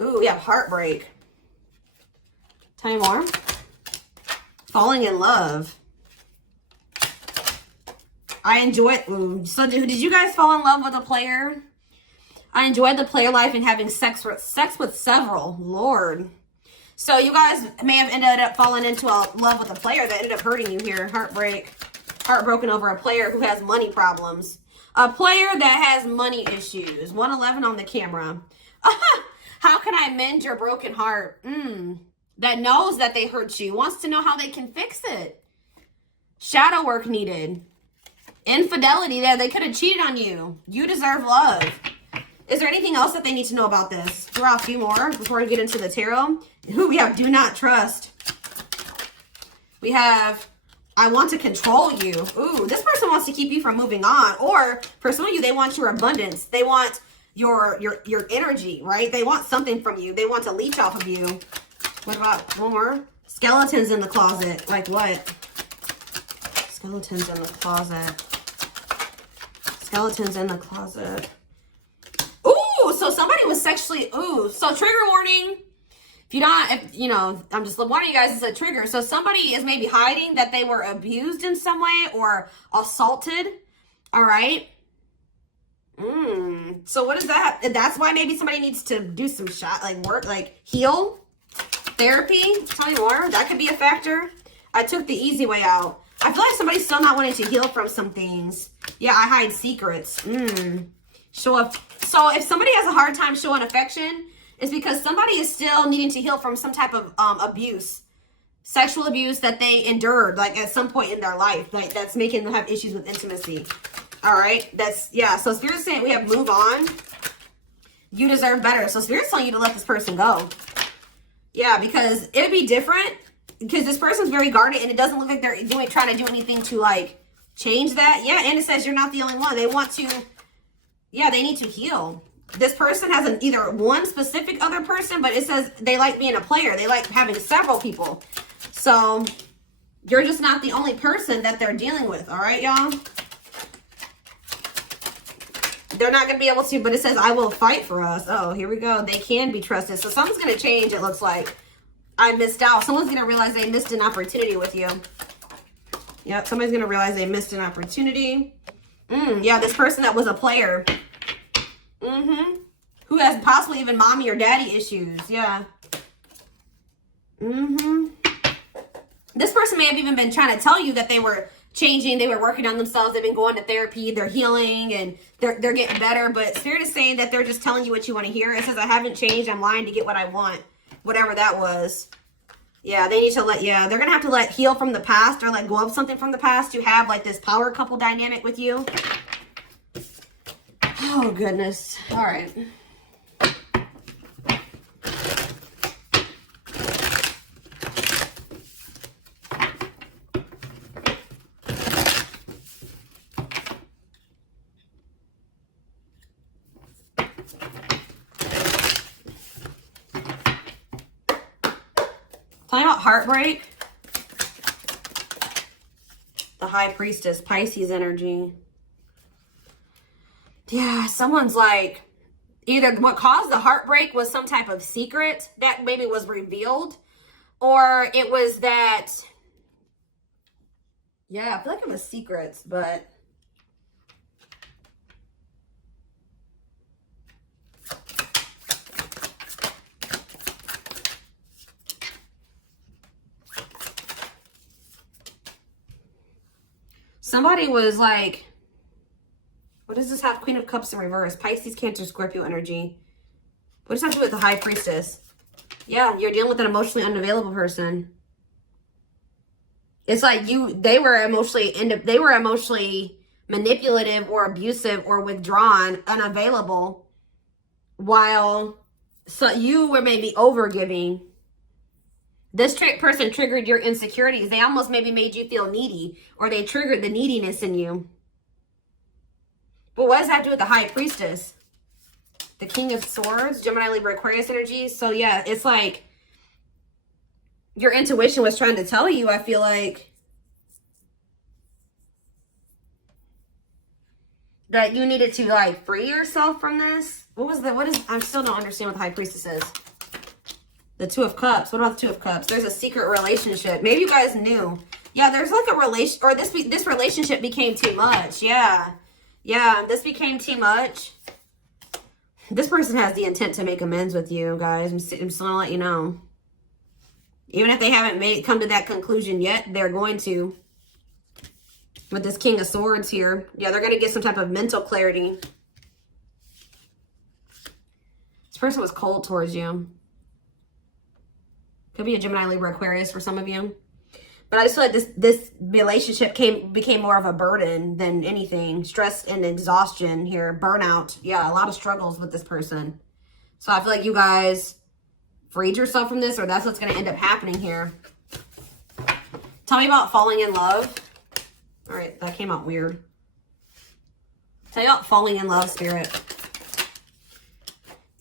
Ooh, we have heartbreak. Tell me more. Falling in love. I enjoy it. Ooh. So did you guys fall in love with a player? I enjoyed the player life and having sex with several. Lord. So you guys may have ended up falling into a love with a player that ended up hurting you here. Heartbreak. Heartbroken over a player who has money problems. A player that has money issues. 111 on the camera. How can I mend your broken heart? That knows that they hurt you. Wants to know how they can fix it. Shadow work needed. Infidelity. That they could have cheated on you. You deserve love. Is there anything else that they need to know about this? Throw out a few more before we get into the tarot. Who we have? Do not trust. We have, I want to control you. Ooh, this person wants to keep you from moving on. Or for some of you, they want your abundance. They want your energy, right? They want something from you. They want to leech off of you. What about one more? Skeletons in the closet. Like what? Skeletons in the closet. Skeletons in the closet. Ooh, so somebody was sexually, so trigger warning. If you know, I'm just warning you guys, it's a trigger. So somebody is maybe hiding that they were abused in some way or assaulted. All right. So what is that? That's why maybe somebody needs to do some work, heal, therapy. Tell me more. That could be a factor. I took the easy way out. I feel like somebody's still not wanting to heal from some things. Yeah, I hide secrets. So if somebody has a hard time showing affection, it's because somebody is still needing to heal from some type of abuse, sexual abuse that they endured, at some point in their life, that's making them have issues with intimacy. All right, so Spirit's saying we have move on. You deserve better. So Spirit's telling you to let this person go. Yeah, because it'd be different because this person's very guarded and it doesn't look like they're trying to do anything to change that. Yeah, and it says you're not the only one. They want to, they need to heal. This person has either one specific other person, but it says they like being a player. They like having several people. So you're just not the only person that they're dealing with. All right, y'all? They're not going to be able to, but it says, I will fight for us. Oh, here we go. They can be trusted. So something's going to change, it looks like. I missed out. Someone's going to realize they missed an opportunity with you. Yep, somebody's going to realize they missed an opportunity. Yeah, this person that was a player. Who has possibly even mommy or daddy issues. Yeah. This person may have even been trying to tell you that they were changing, they were working on themselves, they've been going to therapy, they're healing, and they're getting better, but Spirit is saying that they're just telling you what you want to hear. It says, I haven't changed, I'm lying to get what I want. Whatever that was. Yeah, they need to they're going to have to heal from the past or go up something from the past to have this power couple dynamic with you. Oh, goodness. All right. Talking about heartbreak. The High Priestess, Pisces energy. Yeah, someone's either what caused the heartbreak was some type of secret that maybe was revealed, or it was that, I feel like it was secrets, but somebody was what does this have? Queen of Cups in reverse. Pisces, Cancer, Scorpio energy. What does that have to do with the High Priestess? Yeah, you're dealing with an emotionally unavailable person. It's they were emotionally manipulative or abusive or withdrawn, unavailable, while you were maybe overgiving. This person triggered your insecurities. They almost maybe made you feel needy, or they triggered the neediness in you. But what does that do with the High Priestess? The King of Swords, Gemini, Libra, Aquarius energy. So yeah, it's your intuition was trying to tell you, I feel that you needed to free yourself from this. I still don't understand what the High Priestess is. The Two of Cups. What about the Two of Cups? There's a secret relationship. Maybe you guys knew. Yeah, there's like a relation, or this relationship became too much. Yeah. Yeah, this became too much. This person has the intent to make amends with you, guys. I'm just gonna let you know. Even if they haven't come to that conclusion yet, they're going to. With this King of Swords here. Yeah, they're going to get some type of mental clarity. This person was cold towards you. Could be a Gemini, Libra, Aquarius for some of you. But I just feel like this relationship became more of a burden than anything. Stress and exhaustion here. Burnout. Yeah, a lot of struggles with this person. So I feel like you guys freed yourself from this, or that's what's going to end up happening here. Tell me about falling in love. All right, that came out weird. Tell you about falling in love, Spirit.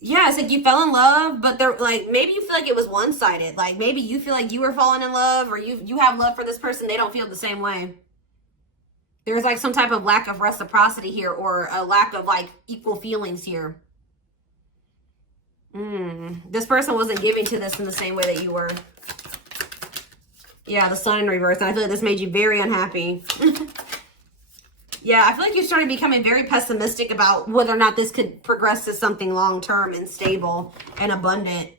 Yeah, it's like you fell in love, but they're like, maybe you feel like it was one-sided. Like maybe you feel like you were falling in love, or you have love for this person. They don't feel the same way. There's like some type of lack of reciprocity here, or a lack of like equal feelings here. This person wasn't giving to this in the same way that you were. Yeah, the Sun in reverse. And I feel like this made you very unhappy. Yeah, I feel like you started becoming very pessimistic about whether or not this could progress to something long-term and stable and abundant.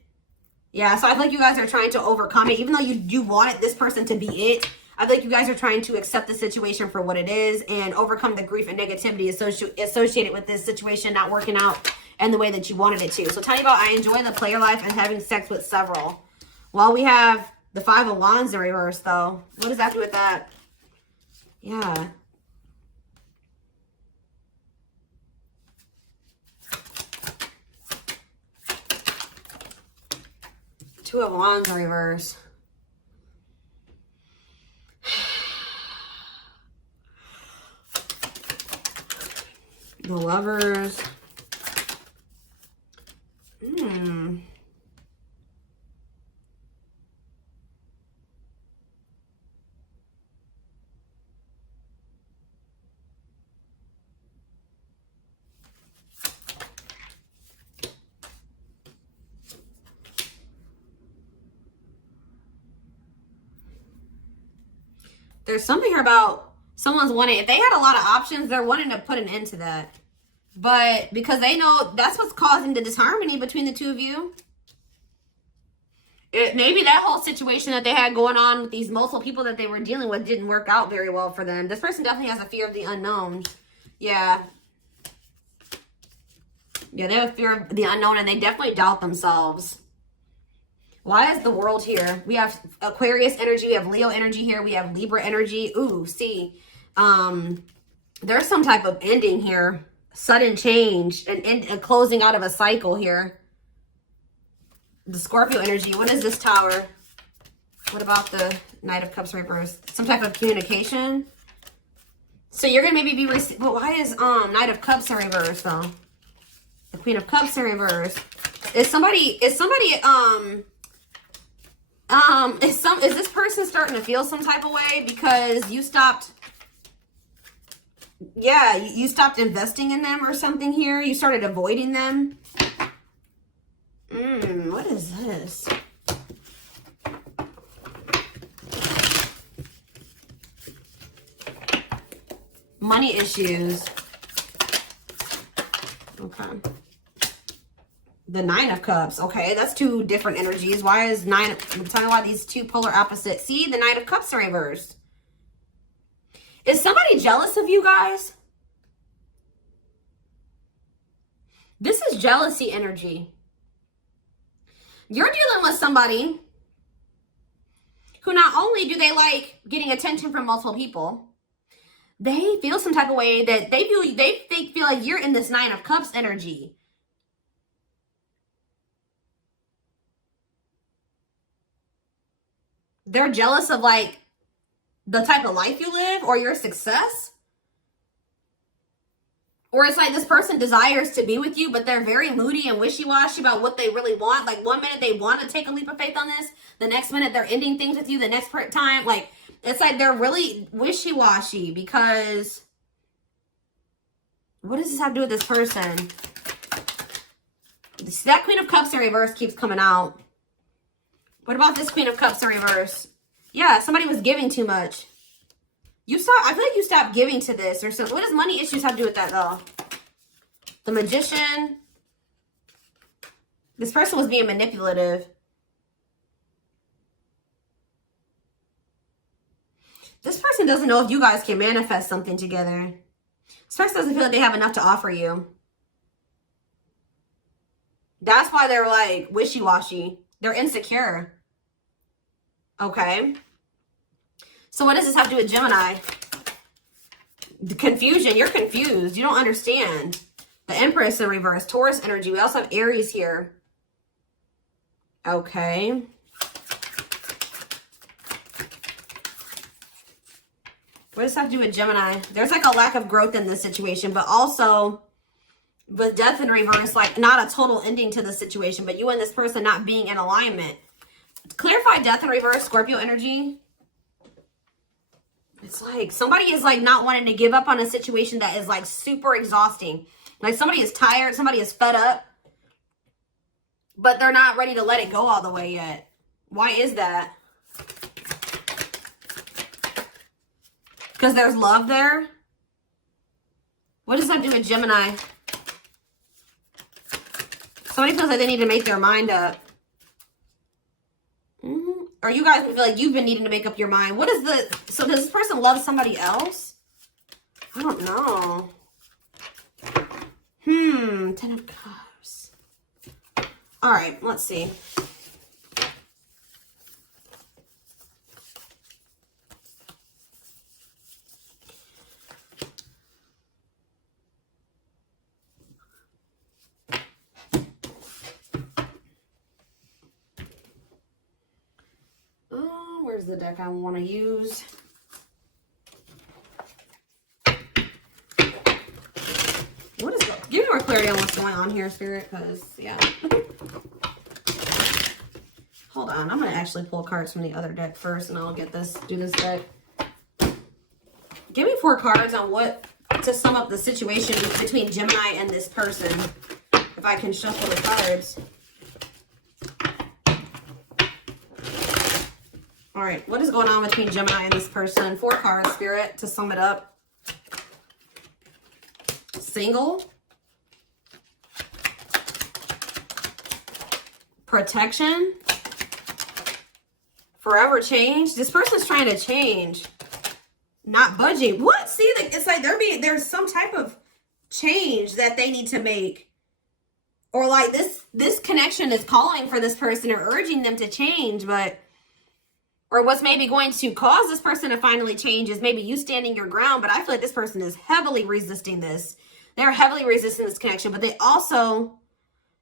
Yeah, so I feel like you guys are trying to overcome it. Even though you wanted this person to be it, I feel like you guys are trying to accept the situation for what it is and overcome the grief and negativity associated with this situation not working out and the way that you wanted it to. So tell me about I enjoy the player life and having sex with several. Well, we have the Five of Wands in reverse, though. What does that do with that? Yeah. Two of Wands in reverse. The Lovers. There's something here about someone's wanting, if they had a lot of options, they're wanting to put an end to that. But because they know that's what's causing the disharmony between the two of you. Maybe that whole situation that they had going on with these multiple people that they were dealing with didn't work out very well for them. This person definitely has a fear of the unknown. Yeah. Yeah, they have a fear of the unknown, and they definitely doubt themselves. Why is the World here? We have Aquarius energy. We have Leo energy here. We have Libra energy. Ooh, see. There's some type of ending here. Sudden change. And a closing out of a cycle here. The Scorpio energy. What is this Tower? What about the Knight of Cups reverse? Some type of communication. So you're going to maybe be... But why is Knight of Cups in reverse, though? The Queen of Cups in reverse. Is this person starting to feel some type of way because you stopped, yeah, you stopped investing in them or something here? You started avoiding them? What is this? Money issues. Okay. The Nine of Cups. Okay, that's two different energies. Why is Nine... Tell me why these two polar opposites. See, the Knight of Cups are reversed. Is somebody jealous of you guys? This is jealousy energy. You're dealing with somebody who not only do they like getting attention from multiple people, they feel some type of way that they feel like you're in this Nine of Cups energy. They're jealous of like the type of life you live or your success. Or it's like this person desires to be with you, but they're very moody and wishy-washy about what they really want. Like one minute they want to take a leap of faith on this. The next minute they're ending things with you. The next time, like, it's like they're really wishy-washy because... What does this have to do with this person? See, that Queen of Cups in reverse keeps coming out. What about this Queen of Cups in reverse? Yeah, somebody was giving too much. I feel like you stopped giving to this or something. What does money issues have to do with that, though? The Magician. This person was being manipulative. This person doesn't know if you guys can manifest something together. This person doesn't feel like they have enough to offer you. That's why they're like wishy-washy. They're insecure. Okay. So what does this have to do with Gemini? The confusion. You're confused. You don't understand. The Empress in reverse. Taurus energy. We also have Aries here. Okay. What does that have to do with Gemini? There's like a lack of growth in this situation, but also with Death in reverse, like not a total ending to the situation, but you and this person not being in alignment. Clarify Death in reverse, Scorpio energy. It's like somebody is like not wanting to give up on a situation that is like super exhausting. Like somebody is tired, somebody is fed up, but they're not ready to let it go all the way yet. Why is that? Because there's love there. What does that do with Gemini? Somebody feels like they need to make their mind up. Or you guys feel like you've been needing to make up your mind. What is the... So does this person love somebody else? I don't know. Ten of Cups. All right, let's see. Where's the deck I want to use? What is that? Give me more clarity on what's going on here, Spirit, because, yeah. Hold on. I'm going to actually pull cards from the other deck first, and I'll do this deck. Give me 4 cards on what to sum up the situation between Gemini and this person. If I can shuffle the cards. All right, what is going on between Gemini and this person? 4 cards, Spirit, to sum it up. Single. Protection. Forever change. This person's trying to change. Not budging. What? See, it's like there's some type of change that they need to make. Or like this connection is calling for this person or urging them to change, but... Or what's maybe going to cause this person to finally change is maybe you standing your ground. But I feel like this person is heavily resisting this. They're heavily resisting this connection. But they also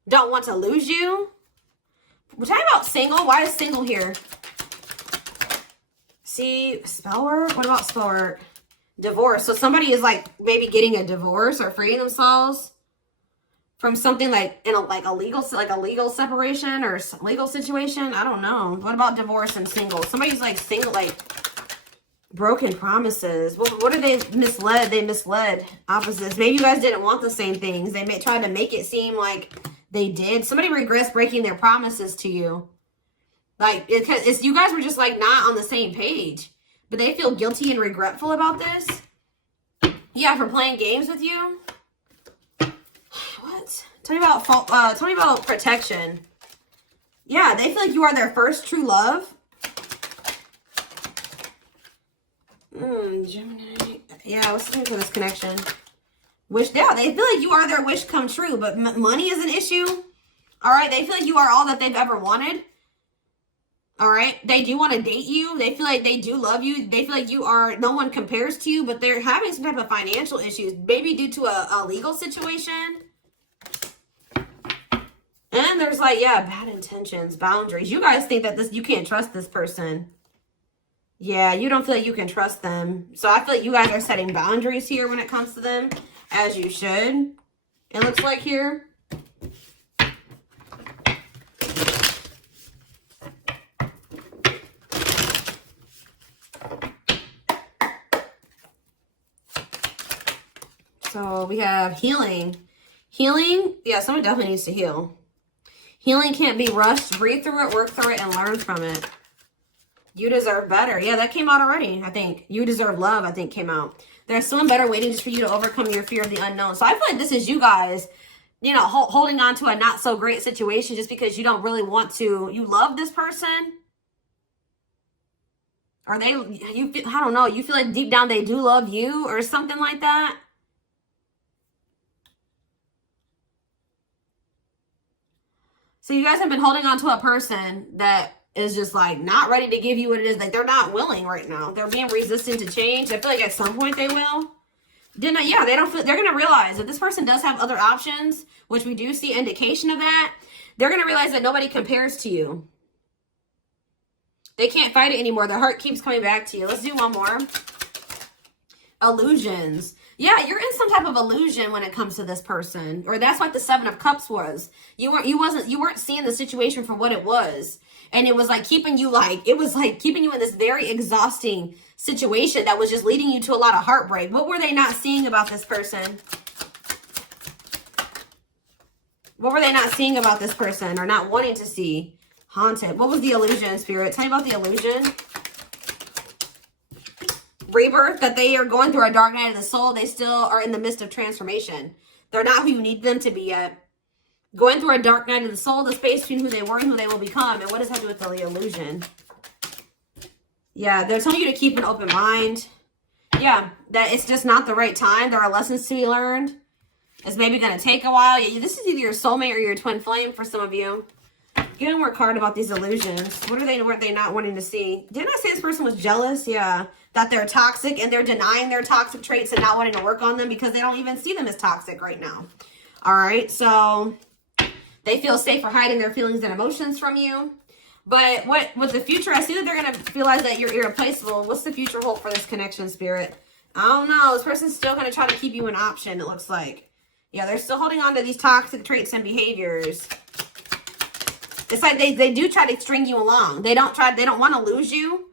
don't want to lose you. We're talking about single. Why is single here? See, spell work? What about spell work? Divorce. So somebody is like maybe getting a divorce or freeing themselves from something like in a legal separation or legal situation. I don't know. What about divorce and single? Somebody's like single, like broken promises. What are they misled? They misled opposites. Maybe you guys didn't want the same things. They tried to make it seem like they did. Somebody regrets breaking their promises to you. Like it's you guys were just like not on the same page, but they feel guilty and regretful about this. Yeah, for playing games with you. Tell me about protection. Yeah, they feel like you are their first true love. Gemini. Yeah, what's the thing for this connection? Wish. Yeah, they feel like you are their wish come true, but money is an issue. All right, they feel like you are all that they've ever wanted. All right, they do want to date you. They feel like they do love you. They feel like you are, no one compares to you, but they're having some type of financial issues, maybe due to a legal situation. And there's like, yeah, bad intentions, boundaries. You guys think that you can't trust this person. Yeah, you don't feel like you can trust them. So I feel like you guys are setting boundaries here when it comes to them, as you should. It looks like here. So we have healing. Healing, yeah, someone definitely needs to heal. Healing can't be rushed. Breathe through it, work through it, and learn from it. You deserve better. Yeah, that came out already, I think. You deserve love, I think, came out. There's someone better waiting just for you to overcome your fear of the unknown. So I feel like this is you guys, you know, holding on to a not so great situation just because you don't really want to. You love this person. Or I don't know, you feel like deep down they do love you or something like that. So you guys have been holding on to a person that is just like not ready to give you what it is. Like they're not willing right now. They're being resistant to change. I feel like at some point they will. Yeah, they don't feel, they're going to realize that this person does have other options, which we do see indication of that. They're going to realize that nobody compares to you. They can't fight it anymore. Their heart keeps coming back to you. Let's do one more. Illusions. Yeah, you're in some type of illusion when it comes to this person. Or that's what the Seven of Cups was. You weren't seeing the situation for what it was. And it was like keeping you in this very exhausting situation that was just leading you to a lot of heartbreak. What were they not seeing about this person? What were they not seeing about this person or not wanting to see? Haunted. What was the illusion, Spirit? Tell me about the illusion. Rebirth, that they are going through a dark night of the soul. They still are in the midst of transformation. They're not who you need them to be yet. Going through a dark night of the soul, the space between who they were and who they will become. And what does that do with the illusion? Yeah, they're telling you to keep an open mind. Yeah, that it's just not the right time. There are lessons to be learned. It's maybe going to take a while. Yeah, this is either your soulmate or your twin flame for some of you. Get one more card about these illusions. What are they not wanting to see? Didn't I say this person was jealous? Yeah. That they're toxic and they're denying their toxic traits and not wanting to work on them because they don't even see them as toxic right now. All right. So they feel safe for hiding their feelings and emotions from you. But with the future, I see that they're going to realize that you're irreplaceable. What's the future hold for this connection, Spirit? I don't know. This person's still going to try to keep you an option, it looks like. Yeah, they're still holding on to these toxic traits and behaviors. It's like they do try to string you along. They don't want to lose you,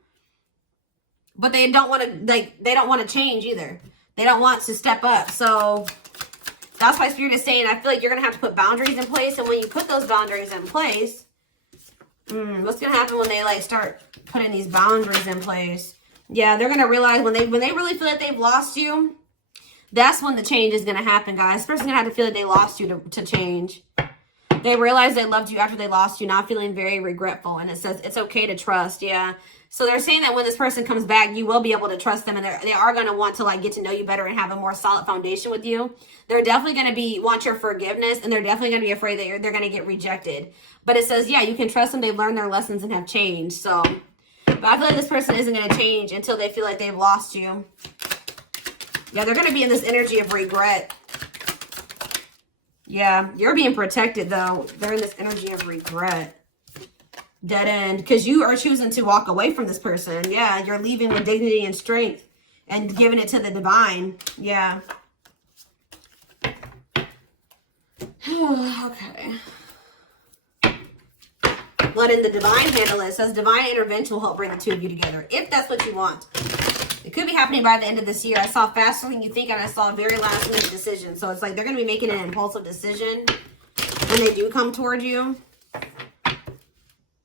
but they don't want to change either. They don't want to step up. So that's why Spirit is saying, I feel like you're going to have to put boundaries in place. And when you put those boundaries in place, what's going to happen when they start putting these boundaries in place? Yeah, they're going to realize when they really feel like they've lost you, that's when the change is going to happen, guys. This person's going to have to feel like they lost you to change. They realized they loved you after they lost you, not feeling very regretful. And it says it's okay to trust. Yeah. So they're saying that when this person comes back, you will be able to trust them. And they are going to want to get to know you better and have a more solid foundation with you. They're definitely going to want your forgiveness. And they're definitely going to be afraid that they're going to get rejected. But it says, yeah, you can trust them. They've learned their lessons and have changed. So, but I feel like this person isn't going to change until they feel like they've lost you. Yeah, they're going to be in this energy of regret. Yeah, you're being protected, though. They're in this energy of regret. Dead end. Because you are choosing to walk away from this person. Yeah, you're leaving with dignity and strength. And giving it to the divine. Yeah. Okay. Letting the divine handle it. It says divine intervention will help bring the two of you together. If that's what you want. It could be happening by the end of this year. I saw faster than you think, and I saw a very last minute decision. So it's like they're going to be making an impulsive decision when they do come toward you.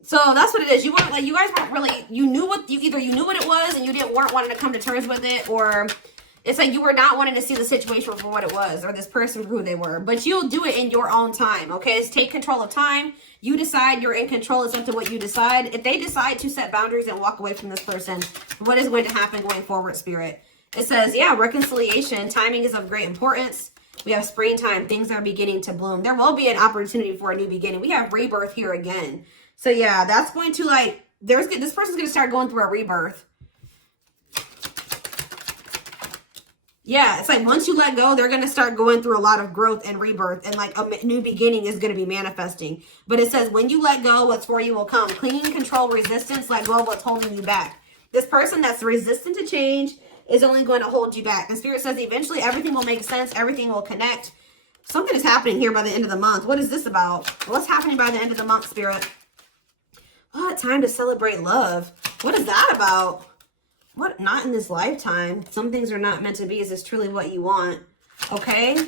So that's what it is. You guys weren't really, you knew what it was and you weren't wanting to come to terms with it, or it's like you were not wanting to see the situation for what it was or this person for who they were. But you'll do it in your own time, okay? It's take control of time. You decide, you're in control. It's up to what you decide. If they decide to set boundaries and walk away from this person, what is going to happen going forward, Spirit? It says, yeah, reconciliation. Timing is of great importance. We have springtime. Things are beginning to bloom. There will be an opportunity for a new beginning. We have rebirth here again. So, yeah, that's going to, this person's going to start going through a rebirth. Yeah, it's like once you let go, they're going to start going through a lot of growth and rebirth, and a new beginning is going to be manifesting. But it says when you let go, what's for you will come. Clean, control, resistance, let go of what's holding you back. This person that's resistant to change is only going to hold you back. The Spirit says eventually everything will make sense. Everything will connect. Something is happening here by the end of the month. What is this about? What's happening by the end of the month, Spirit? What? Time to celebrate love. What is that about? What? Not in this lifetime. Some things are not meant to be. Is this truly what you want? Okay.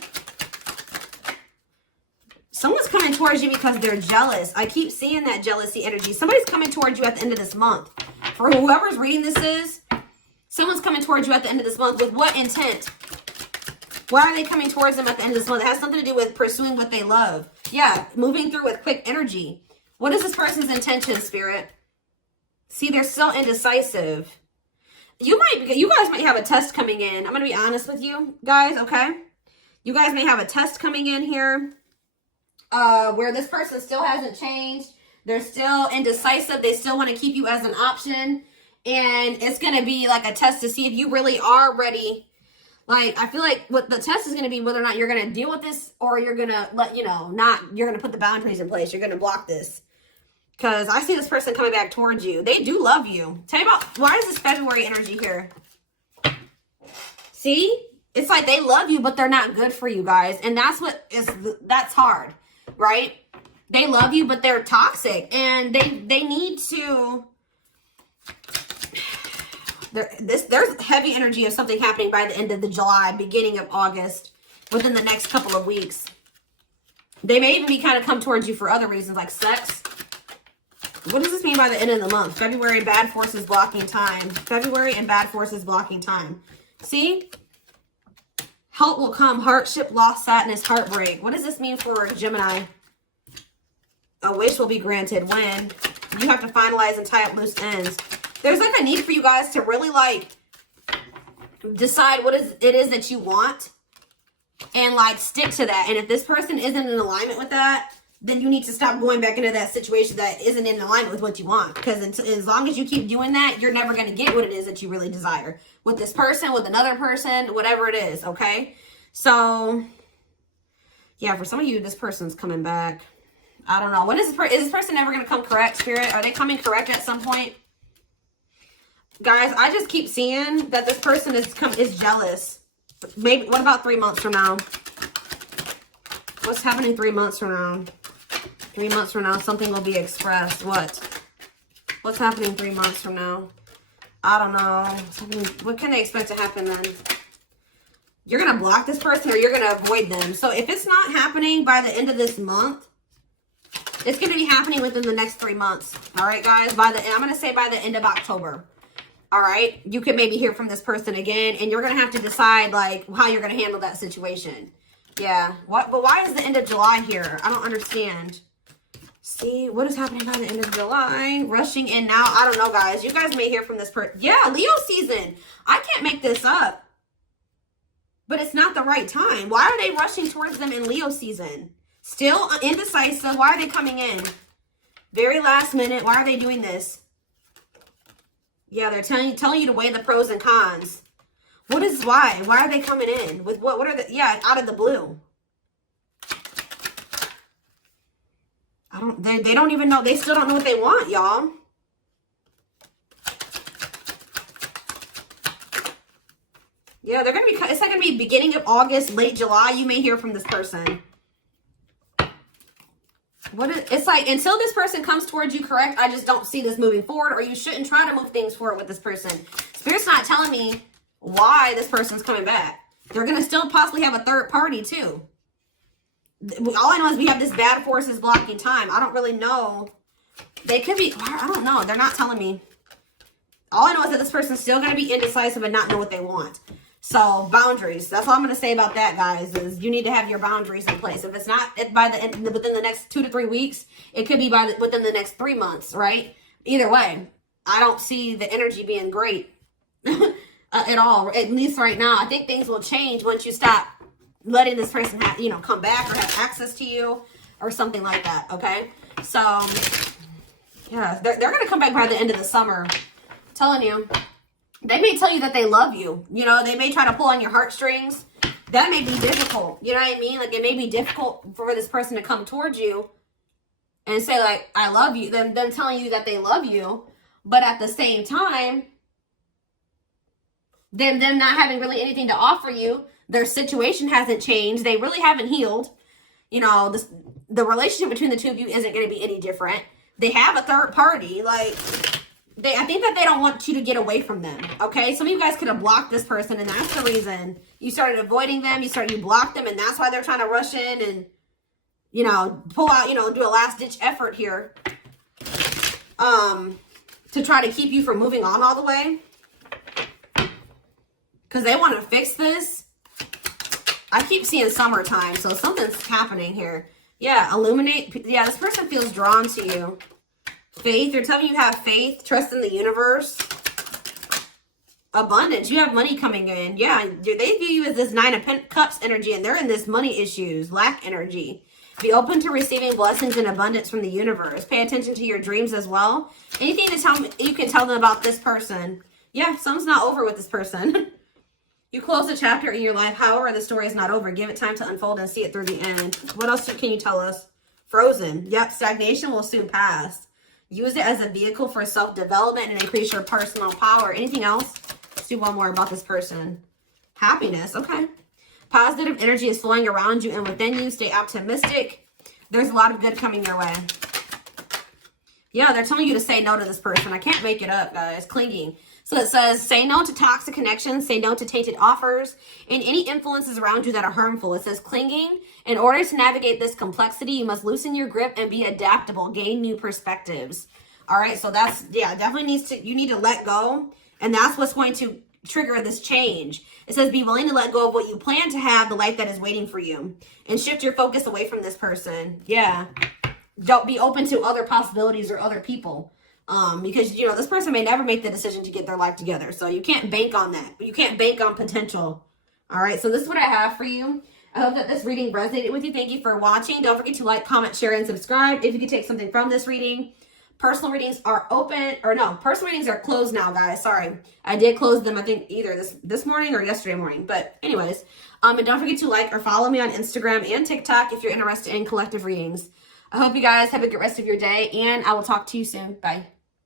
Someone's coming towards you because they're jealous. I keep seeing that jealousy energy. Somebody's coming towards you at the end of this month. For whoever's reading this is, someone's coming towards you at the end of this month. With what intent? Why are they coming towards them at the end of this month? It has something to do with pursuing what they love. Yeah, moving through with quick energy. What is this person's intention, Spirit? See, they're still indecisive. You guys might have a test coming in. I'm going to be honest with you guys, okay? You guys may have a test coming in here where this person still hasn't changed. They're still indecisive. They still want to keep you as an option. And it's going to be like a test to see if you really are ready. Like, I feel like what the test is going to be whether or not you're going to deal with this, or you're going to let, you're going to put the boundaries in place. You're going to block this. Because I see this person coming back towards you. They do love you. Tell me about, why is this February energy here? See? It's like they love you, but they're not good for you guys. And that's hard, right? They love you, but they're toxic. And they need to, there's heavy energy of something happening by the end of the July, beginning of August, within the next couple of weeks. They may even be kind of come towards you for other reasons, like sex. What does this mean by the end of the month? February, bad forces blocking time. February and bad forces blocking time. See? Help will come. Hardship, loss, sadness, heartbreak. What does this mean for Gemini? A wish will be granted when you have to finalize and tie up loose ends. There's like a need for you guys to really like decide what it is that you want and like stick to that. And if this person isn't in alignment with that, then you need to stop going back into that situation that isn't in alignment with what you want. Because as long as you keep doing that, you're never going to get what it is that you really desire. With this person, with another person, whatever it is, okay? So, yeah, for some of you, this person's coming back. I don't know. Is this person ever going to come correct, Spirit? Are they coming correct at some point? Guys, I just keep seeing that this person is jealous. Maybe, what about 3 months from now? What's happening 3 months from now? 3 months from now, something will be expressed. What? What's happening 3 months from now? I don't know. What can they expect to happen then? You're going to block this person or you're going to avoid them. So if it's not happening by the end of this month, it's going to be happening within the next 3 months. All right, guys? I'm going to say by the end of October. All right? You could maybe hear from this person again, and you're going to have to decide, like, how you're going to handle that situation. Yeah. But why is the end of July here? I don't understand. See, what is happening by the end of July? Rushing in now. I don't know, guys. You guys may hear from this person. Yeah, Leo season. I can't make this up. But it's not the right time. Why are they rushing towards them in Leo season? Still indecisive. Why are they coming in? Very last minute. Why are they doing this? Yeah, they're telling you to weigh the pros and cons. What is why? Why are they coming in? With what are the, yeah, out of the blue. They don't even know. They still don't know what they want, y'all. Yeah, they're going to be, it's like going to be beginning of August, late July. You may hear from this person. It's like, until this person comes towards you correct, I just don't see this moving forward, or you shouldn't try to move things forward with this person. Spirit's not telling me why this person's coming back. They're going to still possibly have a third party too. All I know is we have this bad forces blocking time. I don't really know. They could be, I don't know. They're not telling me. All I know is that this person's still going to be indecisive and not know what they want. So, boundaries. That's all I'm going to say about that, guys, is you need to have your boundaries in place. If it's not within the next 2 to 3 weeks, it could be within the next 3 months, right? Either way, I don't see the energy being great at all, at least right now. I think things will change once you stop letting this person come back or have access to you or something like that, okay? So, yeah, they're going to come back by the end of the summer. I'm telling you. They may tell you that they love you. You know, they may try to pull on your heartstrings. That may be difficult. You know what I mean? Like, it may be difficult for this person to come towards you and say, like, I love you. Them telling you that they love you. But at the same time, them not having really anything to offer you. Their situation hasn't changed. They really haven't healed. You know, the relationship between the two of you isn't going to be any different. They have a third party. Like, I think that they don't want you to get away from them. Okay? Some of you guys could have blocked this person, and that's the reason you started avoiding them. You blocked them, and that's why they're trying to rush in. And you know, pull out, you know, do a last ditch effort here to try to keep you from moving on all the way. Because they want to fix this. I keep seeing summertime, so something's happening here. Yeah, illuminate. Yeah, this person feels drawn to you. Faith. They're telling you have faith, trust in the universe. Abundance. You have money coming in. Yeah, they view you as this 9 of Cups energy, and they're in this money issues, lack energy. Be open to receiving blessings and abundance from the universe. Pay attention to your dreams as well. Anything to tell me, you can tell them about this person. Yeah, something's not over with this person. You close a chapter in your life. However, the story is not over. Give it time to unfold and see it through the end. What else can you tell us? Frozen. Yep, stagnation will soon pass. Use it as a vehicle for self-development and increase your personal power. Anything else? Let's do one more about this person. Happiness. Okay. Positive energy is flowing around you and within you. Stay optimistic. There's a lot of good coming your way. Yeah, they're telling you to say no to this person. I can't make it up, guys. Clinging. So it says, say no to toxic connections, say no to tainted offers, and any influences around you that are harmful. It says clinging. In order to navigate this complexity, you must loosen your grip and be adaptable, gain new perspectives. All right, so that's, yeah, definitely needs to, you need to let go, and that's what's going to trigger this change. It says, be willing to let go of what you plan to have, the life that is waiting for you, and shift your focus away from this person. Yeah. Don't be open to other possibilities or other people. Because, you know, this person may never make the decision to get their life together. So you can't bank on that. You can't bank on potential. All right. So this is what I have for you. I hope that this reading resonated with you. Thank you for watching. Don't forget to like, comment, share, and subscribe if you could take something from this reading. Personal readings are open, or no, personal readings are closed now, guys. Sorry. I did close them, I think, either this morning or yesterday morning. But anyways, and don't forget to like or follow me on Instagram and TikTok if you're interested in collective readings. I hope you guys have a good rest of your day, and I will talk to you soon. Bye.